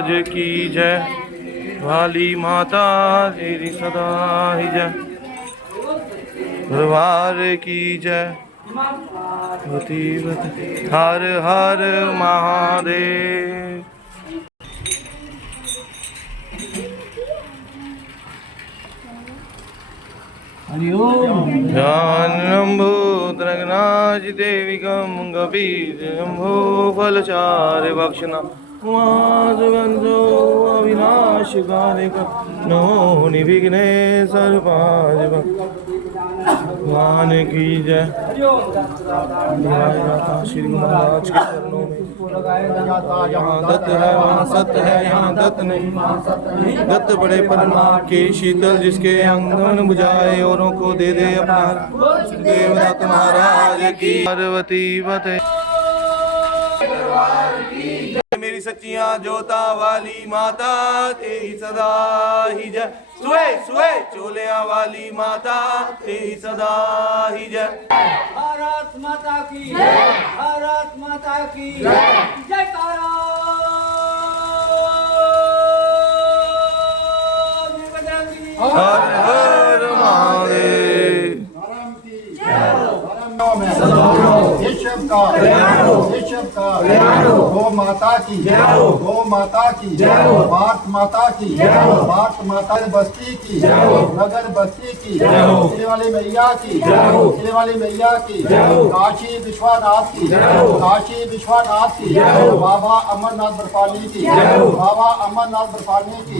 महाराज की जय। वाली माता तेरी सदा ही जय। दरबार की जय। हर हर महादेव। ज्ञानम्भो द्रगनाज देविकं गभीरम्भो फलचार भक्षण उमासुगंधो अविनाशकारिक नो निर्विघ्ने सर्वपाज भगवान की जय। श्री महाराज के चरणों में यहाँ दत्त है वहाँ सत्य है, यहाँ दत्त नहीं। दत्त बड़े परमात्मा के शीतल जिसके अंगन बुझाए औरों को दे दे अपना। देवदत्त महाराज की पार्वती बते। मेरी सच्चियां जोता वाली माता तेरी सदा ही जय। सुए सुए चोलियां वाली माता तेरी सदा ही जय। भारत माता की जय। भारत माता की जय। जयकारा हर हर महादेव। गौ माता की गौ माता की भारत माता की भारत माता बस्ती की नगर बस्ती की सिले वाली मैया की सिले वाली मैया की काशी विश्वनाथ की काशी विश्वनाथ की बाबा अमरनाथ बर्फानी की बाबा अमरनाथ बर्फानी की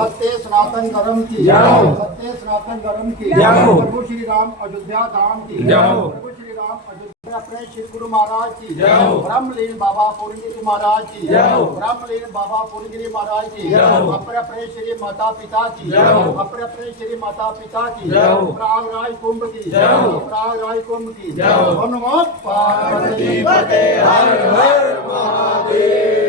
सत्य सनातन धर्म की सत्य सनातन धर्म की प्रभु श्री राम अयोध्या धाम की प्रभु श्री राम अयोध्या अपने श्री गुरु महाराज की ब्रह्मलीन बाबा पूर्णगिरी महाराज की ब्रह्मलीन बाबा पूर्णगिरी महाराज की अपने अपने श्री माता पिता की अपने अपने श्री माता पिता की प्रयागराज कुंभ की प्रयागराज कुंभ की। पार्वती पते हर हर महादेव।